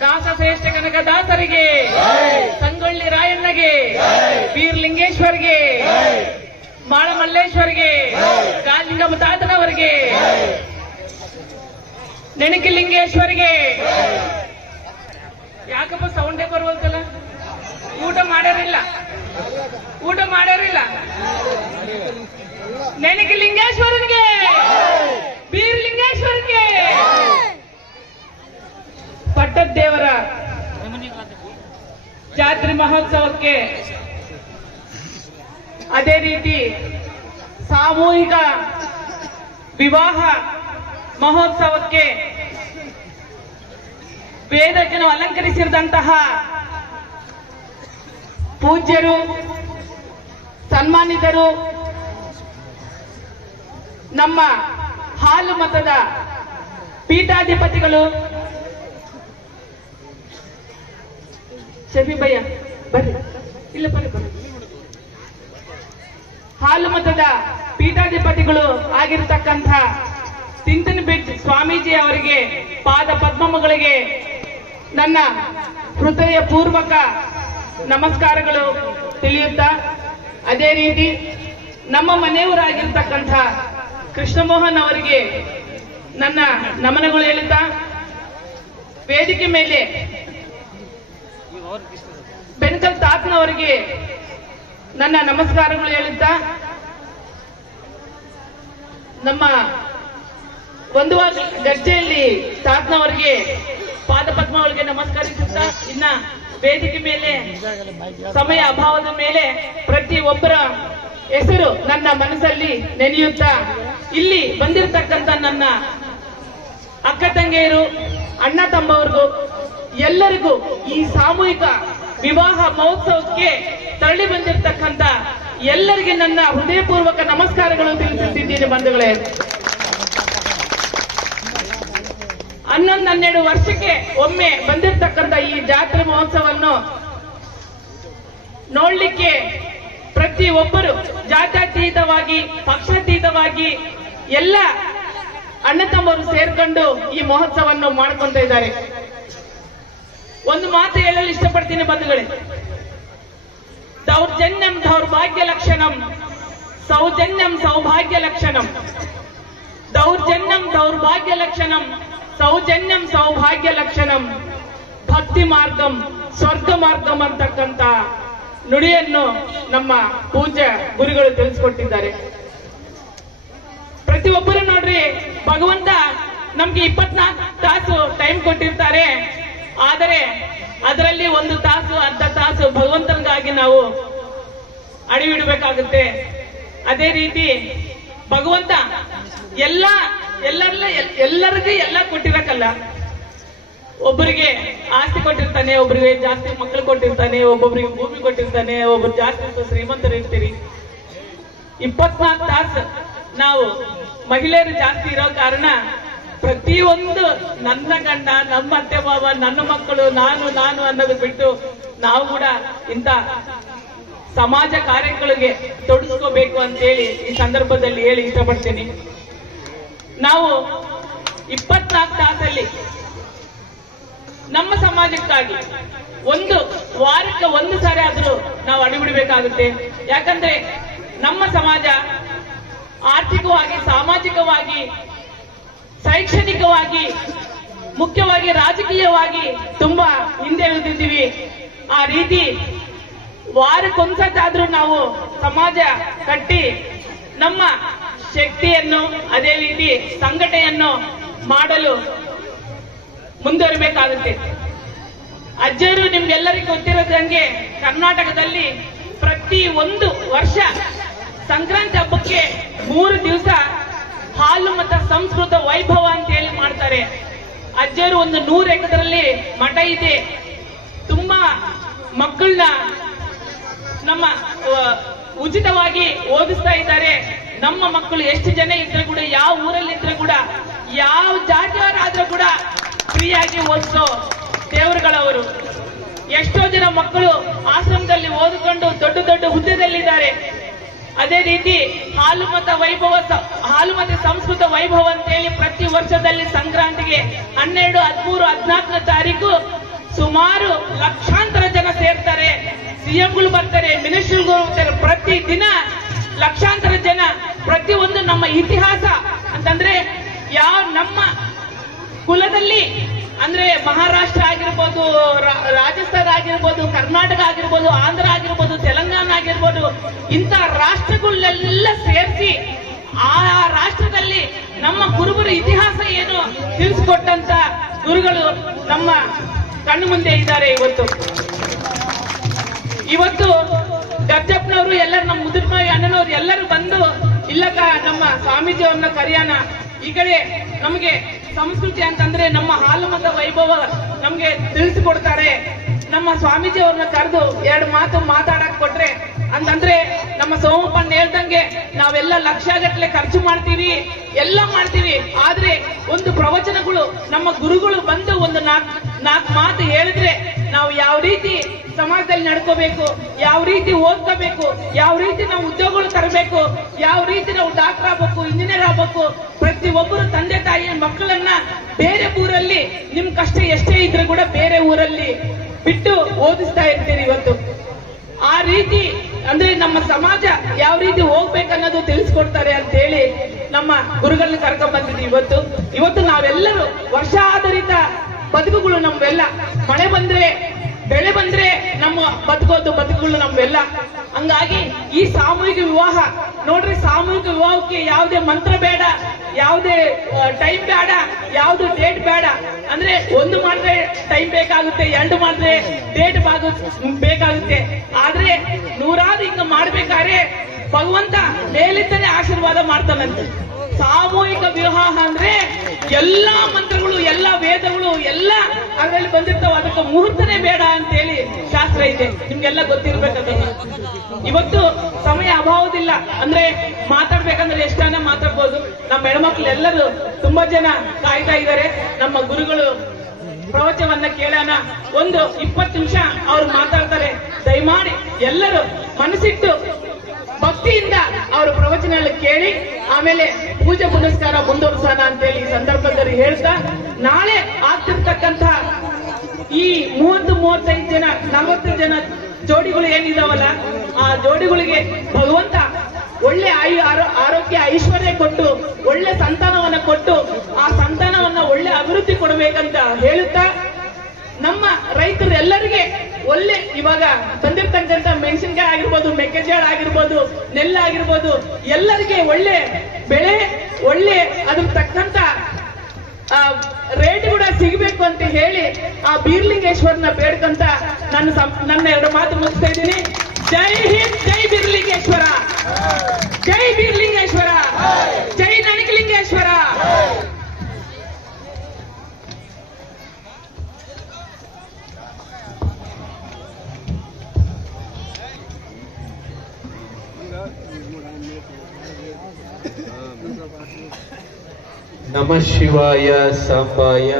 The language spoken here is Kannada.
ದಾಸಶ್ರೇಷ್ಠ ಕನಕದಾಸರಿಗೆ, ಸಂಗೊಳ್ಳಿ ರಾಯಣ್ಣಗೆ, ಬೀರ್ಲಿಂಗೇಶ್ವರ್ಗೆ, ಮಾಳಮಲ್ಲೇಶ್ವರ್ಗೆ, ಕಾಲಿಂಗ ಮುತಾತನವರಿಗೆ, ನೆಣಕಿಲಿಂಗೇಶ್ವರಿಗೆ. ಯಾಕಪ್ಪ ಸೌಂಡೇ ಬರುವಂತಲ್ಲ? ಊಟ ಮಾಡ್ಯಾರಿಲ್ಲ, ಊಟ ಮಾಡ್ಯಾರಿಲ್ಲ. ನೆಣಕಿಲಿಂಗೇಶ್ವರನಿಗೆ, ಬೀರ್ಲಿಂಗೇಶ್ವರನಿಗೆ, ಪಟ್ಟದೇವರ ಜಾತ್ರೆ ಮಹೋತ್ಸವಕ್ಕೆ, ಅದೇ ರೀತಿ ಸಾಮೂಹಿಕ ವಿವಾಹ ಮಹೋತ್ಸವಕ್ಕೆ ವೇದಜ್ಞನು ಅಲಂಕರಿಸಿದಂತಹ ಪೂಜ್ಯರು, ಸನ್ಮಾನಿತರು, ನಮ್ಮ ಹಾಲು ಮತದ ಪೀಠಾಧಿಪತಿಗಳು, ಶಫಿ ಭಯ್ಯ ಬರ್ರಿ, ಇಲ್ಲ ಬರ್ರಿ ಬರ್ರಿ, ಹಾಲು ಮತದ ಪೀಠಾಧಿಪತಿಗಳು ಆಗಿರತಕ್ಕಂಥ ತಿಂತನಬೆಟ್ ಸ್ವಾಮೀಜಿ ಅವರಿಗೆ ಪಾದ ಪದ್ಮಗಳಿಗೆ ನನ್ನ ಹೃದಯ ಪೂರ್ವಕ ನಮಸ್ಕಾರಗಳು ತಿಳಿಯುತ್ತಾ, ಅದೇ ರೀತಿ ನಮ್ಮ ಮನೆಯವರಾಗಿರ್ತಕ್ಕಂಥ ಕೃಷ್ಣಮೋಹನ್ ಅವರಿಗೆ ನನ್ನ ನಮನಗಳು ಹೇಳುತ್ತಾ, ವೇದಿಕೆ ಮೇಲೆ ಬೆನ್ಕಲ್ ತಾತನವರಿಗೆ ನನ್ನ ನಮಸ್ಕಾರಗಳು ಹೇಳುತ್ತಾ, ನಮ್ಮ ಒಂದು ಗರ್ಜೆಯಲ್ಲಿ ತಾತನವರಿಗೆ ಪಾದಪದ್ಮಗಳಿಗೆ ನಮಸ್ಕರಿಸುತ್ತಾ, ಇನ್ನ ವೇದಿಕೆ ಮೇಲೆ ಸಮಯ ಅಭಾವದ ಮೇಲೆ ಪ್ರತಿ ಒಬ್ಬರ ಹೆಸರು ನನ್ನ ಮನಸ್ಸಲ್ಲಿ ನೆನೆಯುತ್ತಾ, ಇಲ್ಲಿ ಬಂದಿರತಕ್ಕಂಥ ನನ್ನ ಅಕ್ಕ ತಂಗಿಯರು, ಅಣ್ಣ ತಮ್ಮವರಿಗೂ ಎಲ್ಲರಿಗೂ ಈ ಸಾಮೂಹಿಕ ವಿವಾಹ ಮಹೋತ್ಸವಕ್ಕೆ ತರಳಿ ಬಂದಿರತಕ್ಕಂಥ ಎಲ್ಲರಿಗೆ ನನ್ನ ಹೃದಯಪೂರ್ವಕ ನಮಸ್ಕಾರಗಳು ತಿಳಿಸುತ್ತಿದ್ದೀನಿ ಬಂಧುಗಳೇ. 11-12 ವರ್ಷಕ್ಕೆ ಒಮ್ಮೆ ಬಂದಿರತಕ್ಕಂಥ ಈ ಜಾತ್ರೆ ಮಹೋತ್ಸವವನ್ನು ನೋಡ್ಲಿಕ್ಕೆ ಪ್ರತಿ ಒಬ್ಬರು ಜಾತ್ಯತೀತವಾಗಿ, ಪಕ್ಷಾತೀತವಾಗಿ ಎಲ್ಲ ಅಣ್ಣ ತಮ್ಮರು ಸೇರ್ಕೊಂಡು ಈ ಮಹೋತ್ಸವವನ್ನು ಮಾಡ್ಕೊಂತ ಇದ್ದಾರೆ. ಒಂದು ಮಾತು ಹೇಳಲು ಇಷ್ಟಪಡ್ತೀನಿ ಬಂಧುಗಳೇ, ದೌರ್ಜನ್ಯಂ ದೌರ್ಭಾಗ್ಯ ಲಕ್ಷಣಂ, ಸೌಜನ್ಯಂ ಸೌಭಾಗ್ಯ ಲಕ್ಷಣಂ. ದೌರ್ಜನ್ಯಂ ದೌರ್ಭಾಗ್ಯ ಲಕ್ಷಣಂ, ಸೌಜನ್ಯಂ ಸೌಭಾಗ್ಯ ಲಕ್ಷಣಂ, ಭಕ್ತಿ ಮಾರ್ಗಂ ಸ್ವರ್ಗ ಮಾರ್ಗಂ ಅಂತಕ್ಕಂಥ ನುಡಿಯನ್ನು ನಮ್ಮ ಪೂಜ್ಯ ಗುರುಗಳು ತಿಳಿಸ್ಕೊಟ್ಟಿದ್ದಾರೆ. ಪ್ರತಿಯೊಬ್ಬರು ನೋಡ್ರಿ, ಭಗವಂತ ನಮ್ಗೆ 24 ತಾಸು ಟೈಮ್ ಕೊಟ್ಟಿರ್ತಾರೆ. ಆದರೆ ಅದರಲ್ಲಿ 1 ತಾಸು ಅರ್ಧ ತಾಸು ಭಗವಂತನಿಗಾಗಿ ನಾವು ಅಡಿವಿಡಬೇಕಾಗುತ್ತೆ. ಅದೇ ರೀತಿ ಭಗವಂತ ಎಲ್ಲರಿಗೂ ಎಲ್ಲ ಕೊಟ್ಟಿರಕ್ಕಲ್ಲ. ಒಬ್ಬರಿಗೆ ಆಸ್ತಿ ಕೊಟ್ಟಿರ್ತಾನೆ, ಒಬ್ಬರಿಗೆ ಜಾಸ್ತಿ ಮಕ್ಕಳು ಕೊಟ್ಟಿರ್ತಾನೆ, ಒಬ್ಬೊಬ್ಬರಿಗೆ ಭೂಮಿ ಕೊಟ್ಟಿರ್ತಾನೆ, ಒಬ್ಬರು ಜಾಸ್ತಿ ಶ್ರೀಮಂತರು ಇರ್ತೀರಿ. 24 ತಾಸು ನಾವು ಮಹಿಳೆಯರು ಜಾಸ್ತಿ ಇರೋ ಕಾರಣ ಪ್ರತಿಯೊಂದು ನನ್ನ ಗಂಡ, ನಮ್ಮ ಅತ್ತೆ ಮಾವ, ನನ್ನ ಮಕ್ಕಳು, ನಾನು ಅನ್ನೋದು ಬಿಟ್ಟು ನಾವು ಕೂಡ ಇಂಥ ಸಮಾಜ ಕಾರ್ಯಗಳಿಗೆ ತೊಡಗಿಸ್ಕೋಬೇಕು ಅಂತೇಳಿ ಈ ಸಂದರ್ಭದಲ್ಲಿ ಹೇಳಿ ಇಷ್ಟಪಡ್ತೀನಿ. ನಾವು 24 ತಾಸಲ್ಲಿ ನಮ್ಮ ಸಮಾಜಕ್ಕಾಗಿ ಒಂದು ವಾರಕ್ಕೆ 1 ಸಾರಿ ಆದ್ರೂ ನಾವು ಅಡಿಬಿಡಬೇಕಾಗುತ್ತೆ. ಯಾಕಂದ್ರೆ ನಮ್ಮ ಸಮಾಜ ಆರ್ಥಿಕವಾಗಿ, ಸಾಮಾಜಿಕವಾಗಿ, ಶೈಕ್ಷಣಿಕವಾಗಿ, ಮುಖ್ಯವಾಗಿ ರಾಜಕೀಯವಾಗಿ ತುಂಬಾ ಹಿಂದೆ ಉಳಿದಿದ್ದೀವಿ. ಆ ರೀತಿ ವಾರಕ್ಕೊಂದ್ಸತ್ತಾದ್ರೂ ನಾವು ಸಮಾಜ ಕಟ್ಟಿ ನಮ್ಮ ಶಕ್ತಿಯನ್ನು, ಅದೇ ರೀತಿ ಸಂಘಟನೆಯನ್ನು ಮಾಡಲು ಮುಂದುವರಿಬೇಕಾಗುತ್ತೆ. ಅಜ್ಜರು ನಿಮ್ಗೆಲ್ಲರಿಗೂ ಗೊತ್ತಿರೋದಂಗೆ ಕರ್ನಾಟಕದಲ್ಲಿ ಪ್ರತಿ ಒಂದು ವರ್ಷ ಸಂಕ್ರಾಂತಿ ಹಬ್ಬಕ್ಕೆ 3 ದಿವಸ ಹಾಲು ಮತ್ತು ಸಂಸ್ಕೃತ ವೈಭವ ಅಂತ ಹೇಳಿ ಮಾಡ್ತಾರೆ. ಅಜ್ಜರು ಒಂದು 100 ಎಕರೆಯಲ್ಲಿ ಮಠ ಇದೆ. ತುಂಬಾ ಮಕ್ಕಳನ್ನ ನಮ್ಮ ಉಚಿತವಾಗಿ ಓದಿಸ್ತಾ ಇದ್ದಾರೆ. ನಮ್ಮ ಮಕ್ಕಳು ಎಷ್ಟು ಜನ ಇದ್ರೆ ಕೂಡ, ಯಾವ ಊರಲ್ಲಿ ಇದ್ರೆ ಕೂಡ, ಯಾವ ಜಾತಿಯವರಾದ್ರೂ ಕೂಡ ಫ್ರೀಯಾಗಿ ಓದಿಸೋ ದೇವರುಗಳವರು. ಎಷ್ಟೋ ಜನ ಮಕ್ಕಳು ಆಶ್ರಮದಲ್ಲಿ ಓದಿಕೊಂಡು ದೊಡ್ಡ ದೊಡ್ಡ ಹುದ್ದೆದಲ್ಲಿದ್ದಾರೆ. ಅದೇ ರೀತಿ ಹಾಲು ಮತ್ತೆ ಸಂಸ್ಕೃತ ವೈಭವ ಅಂತೇಳಿ ಪ್ರತಿ ವರ್ಷದಲ್ಲಿ ಸಂಕ್ರಾಂತಿಗೆ 12, 13, 14ನೇ ತಾರೀಕು ಸುಮಾರು ಲಕ್ಷಾಂತರ ಜನ ಸೇರ್ತಾರೆ. ಸಿಎಂಗಳು ಬರ್ತಾರೆ, ಮಿನಿಸ್ಟರ್ಗಳು ಬರ್ತಾರೆ. ಪ್ರತಿ ದಿನ ಲಕ್ಷಾಂತರ ಜನ. ಪ್ರತಿಯೊಂದು ನಮ್ಮ ಇತಿಹಾಸ ಅಂತಂದ್ರೆ ನಮ್ಮ ಕುಲದಲ್ಲಿ ಅಂದ್ರೆ ಮಹಾರಾಷ್ಟ್ರ ಆಗಿರ್ಬೋದು, ರಾಜಸ್ಥಾನ ಆಗಿರ್ಬೋದು, ಕರ್ನಾಟಕ ಆಗಿರ್ಬೋದು, ಆಂಧ್ರ ಆಗಿರ್ಬೋದು, ತೆಲಂಗಾಣ ಆಗಿರ್ಬೋದು, ಇಂಥ ರಾಷ್ಟ್ರಗಳನ್ನೆಲ್ಲ ಸೇರಿಸಿ ಆ ರಾಷ್ಟ್ರದಲ್ಲಿ ನಮ್ಮ ಕುರುಬರ ಇತಿಹಾಸ ಏನು ತಿಳಿಸಿಕೊಟ್ಟಂತ ಗುರುಗಳು ನಮ್ಮ ಕಣ್ಣು ಮುಂದೆ ಇದ್ದಾರೆ. ಇವತ್ತು ಗರ್ಜಪ್ಪನವರು ಎಲ್ಲರೂ ನಮ್ಮ ಮುದುರ್ಮಾಯಿ ಅಣ್ಣನವರು ಎಲ್ಲರೂ ಬಂದು ಇಲ್ಲಕ ನಮ್ಮ ಸ್ವಾಮೀಜಿ ಅವ್ರನ್ನ ಕರೆಯೋಣ. ಈ ಕಡೆ ನಮಗೆ ಸಂಸ್ಕೃತಿ ಅಂತಂದ್ರೆ ನಮ್ಮ ಹಾಲು ಮತ ವೈಭವ ನಮ್ಗೆ ತಿಳಿಸಿಕೊಡ್ತಾರೆ. ನಮ್ಮ ಸ್ವಾಮೀಜಿ ಅವ್ರನ್ನ ಕರೆದು 2 ಮಾತು ಮಾತಾಡಕ್ ಕೊಟ್ರೆ ಅಂತಂದ್ರೆ ನಮ್ಮ ಸೋಮಪ್ಪನ್ ಹೇಳ್ದಂಗೆ ನಾವೆಲ್ಲ ಲಕ್ಷಗಟ್ಟಲೆ ಖರ್ಚು ಮಾಡ್ತೀವಿ, ಎಲ್ಲ ಮಾಡ್ತೀವಿ. ಆದ್ರೆ ಒಂದು ಪ್ರವಚನಗಳು ನಮ್ಮ ಗುರುಗಳು ಬಂದು ಒಂದು 4 ಮಾತು ಹೇಳಿದ್ರೆ ನಾವು ಯಾವ ರೀತಿ ಸಮಾಜದಲ್ಲಿ ನಡ್ಕೋಬೇಕು, ಯಾವ ರೀತಿ ಓದ್ಕೋಬೇಕು, ಯಾವ ರೀತಿ ನಾವು ಉದ್ಯೋಗಗಳು ತರಬೇಕು, ಯಾವ ರೀತಿ ನಾವು ಡಾಕ್ಟರ್ ಆಗ್ಬೇಕು, ಇಂಜಿನಿಯರ್ ಆಗ್ಬೇಕು. ಪ್ರತಿಯೊಬ್ಬರು ತಂದೆ ತಾಯಿಯ ಮಕ್ಕಳನ್ನ ಬೇರೆ ಊರಲ್ಲಿ ನಿಮ್ ಕಷ್ಟ ಎಷ್ಟೇ ಇದ್ರೂ ಕೂಡ ಬೇರೆ ಊರಲ್ಲಿ ಬಿಟ್ಟು ಓದಿಸ್ತಾ ಇರ್ತೀರಿ. ಇವತ್ತು ಆ ರೀತಿ ಅಂದ್ರೆ ನಮ್ಮ ಸಮಾಜ ಯಾವ ರೀತಿ ಹೋಗ್ಬೇಕನ್ನೋದು ತಿಳಿಸ್ಕೊಡ್ತಾರೆ ಅಂತ ಹೇಳಿ ನಮ್ಮ ಗುರುಗಳನ್ನ ಕರ್ಕೊಂಡ್ ಬಂದಿದ್ವಿ. ಇವತ್ತು ನಾವೆಲ್ಲರೂ ವರ್ಷಾಧಾರಿತ ಬದುಕುಗಳು ನಮ್ವೆಲ್ಲ. ಮಳೆ ಬಂದ್ರೆ ಬೆಳೆ ಬಂದ್ರೆ ನಮ್ಮ ಬದುಕುಗಳು ನಮ್ವೆಲ್ಲ. ಹಂಗಾಗಿ ಈ ಸಾಮೂಹಿಕ ವಿವಾಹ ನೋಡ್ರಿ, ಸಾಮೂಹಿಕ ವಿವಾಹಕ್ಕೆ ಯಾವುದೇ ಮಂತ್ರ ಬೇಡ, ಯಾವುದೇ ಟೈಮ್ ಬೇಡ, ಯಾವ್ದು ಡೇಟ್ ಬೇಡ. ಅಂದ್ರೆ 1 ಮಾಡಿದ್ರೆ ಟೈಮ್ ಬೇಕಾಗುತ್ತೆ, 2 ಮಾಡಿದ್ರೆ ಡೇಟ್ ಬೇಕಾಗುತ್ತೆ. ಆದ್ರೆ 100 ಹಿಂಗ ಮಾಡ್ಬೇಕಾದ್ರೆ ಭಗವಂತ ಮೇಲಿಂದನೇ ಆಶೀರ್ವಾದ ಮಾಡ್ತಾನಂತೆ. ಸಾಮೂಹಿಕ ವಿವಾಹ ಅಂದ್ರೆ ಎಲ್ಲಾ ಮಂತ್ರಗಳು, ಎಲ್ಲಾ ವೇದಗಳು ಎಲ್ಲ ಅದರಲ್ಲಿ ಬಂದಿರ್ತಾವ. ಅದಕ್ಕೆ ಮುಹೂರ್ತನೇ ಬೇಡ ಅಂತ ಹೇಳಿ ಶಾಸ್ತ್ರ ಇದೆ, ನಿಮ್ಗೆಲ್ಲ ಗೊತ್ತಿರ್ಬೇಕಂತ. ಇವತ್ತು ಸಮಯ ಅಭಾವದಿಲ್ಲ, ಅಂದ್ರೆ ಮಾತಾಡ್ಬೇಕಂದ್ರೆ ಎಷ್ಟಾನ ಮಾತಾಡ್ಬೋದು. ನಮ್ಮ ಹೆಣ್ಮಕ್ಳು ಎಲ್ಲರೂ ತುಂಬಾ ಜನ ಕಾಯ್ತಾ ಇದ್ದಾರೆ. ನಮ್ಮ ಗುರುಗಳು ಪ್ರವಚನವನ್ನ ಕೇಳೋಣ. ಒಂದು 20 ನಿಮಿಷ ಅವ್ರು ಮಾತಾಡ್ತಾರೆ. ದಯಮಾಡಿ ಎಲ್ಲರೂ ಮನಸ್ಸಿಟ್ಟು ಭಕ್ತಿಯಿಂದ ಅವರ ಪ್ರವಚನ ಕೇಳಿ ಆಮೇಲೆ ಪೂಜೆ ಪುನಸ್ಕಾರ ಮುಂದುವರ್ಸೋಣ ಅಂತೇಳಿ ಈ ಸಂದರ್ಭದಲ್ಲಿ ಹೇಳ್ತಾ, ನಾಳೆ ಆಗ್ತಿರ್ತಕ್ಕಂಥ ಈ 30-35 ಜನ 40 ಜನ ಜೋಡಿಗಳು ಏನಿದಾವಲ್ಲ, ಆ ಜೋಡಿಗಳಿಗೆ ಭಗವಂತ ಒಳ್ಳೆ ಆರೋಗ್ಯ ಐಶ್ವರ್ಯ ಕೊಟ್ಟು ಒಳ್ಳೆ ಸಂತಾನವನ್ನ ಕೊಟ್ಟು ಆ ಸಂತಾನವನ್ನ ಒಳ್ಳೆ ಅಭಿವೃದ್ಧಿ ಕೊಡಬೇಕಂತ ಹೇಳುತ್ತಾ, ನಮ್ಮ ರೈತರು ಎಲ್ಲರಿಗೆ ಒಳ್ಳೆ ಇವಾಗ ಬಂದಿರ್ತಕ್ಕಂಥ ಮೆಣಸಿನಕಾಯಿ ಆಗಿರ್ಬೋದು, ಮೆಕ್ಕೆಜೋಳ ಆಗಿರ್ಬೋದು, ನೆಲ್ಲಾಗಿರ್ಬೋದು, ಎಲ್ಲರಿಗೆ ಒಳ್ಳೆ ಬೆಳೆ, ಒಳ್ಳೆ ಅದ್ರ ತಕ್ಕಂತ ರೇಟ್ ಕೂಡ ಸಿಗಬೇಕು ಅಂತ ಹೇಳಿ ಆ ಬೀರ್ಲಿಂಗೇಶ್ವರನ ಬೇಡ್ಕಂತ ನನ್ನ 2 ಮಾತು ಮುಗಿಸ್ತಾ ಇದ್ದೀನಿ. ಜೈ ಹಿಂದ್, ಜೈ ಬೀರ್ಲಿಂಗೇಶ್ವರ, ಜೈ ಬೀರ್ಲಿಂಗೇಶ್ವರ, ಜೈ ನಣಕಲಿಂಗೇಶ್ವರ. ನಮಃ ಶಿವಾಯ ಸಾಂಬಾಯ